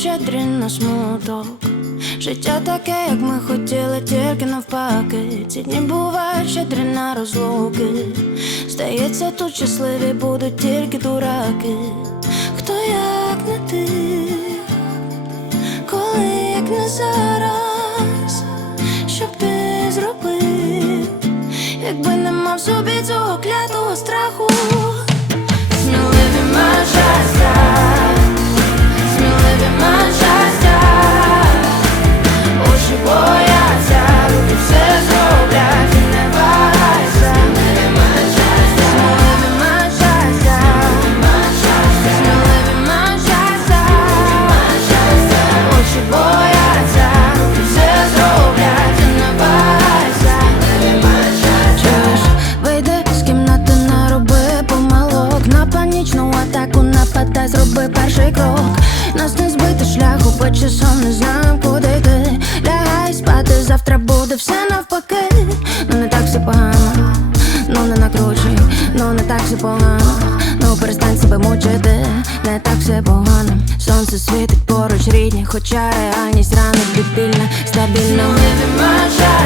щедрі на смуток. Життя таке, як ми хотіли, тільки навпаки. Ці дні бувають щедрі на розлуки. Здається, тут щасливі будуть тільки дураки. Хто як не ти, коли як не зараз, що б ти зробив, якби не мав собі цього клятого страху. Нас не збити шляху, по часом не знаємо, куди йти. Лягай спати, завтра буде все навпаки. Ну не так все погано, ну не накручуй, ну не так все погано Ну перестань себе мучити, не так все погано. Сонце світить поруч рідні, хоча реальність ранить дебільна, стабільна. Невима щастя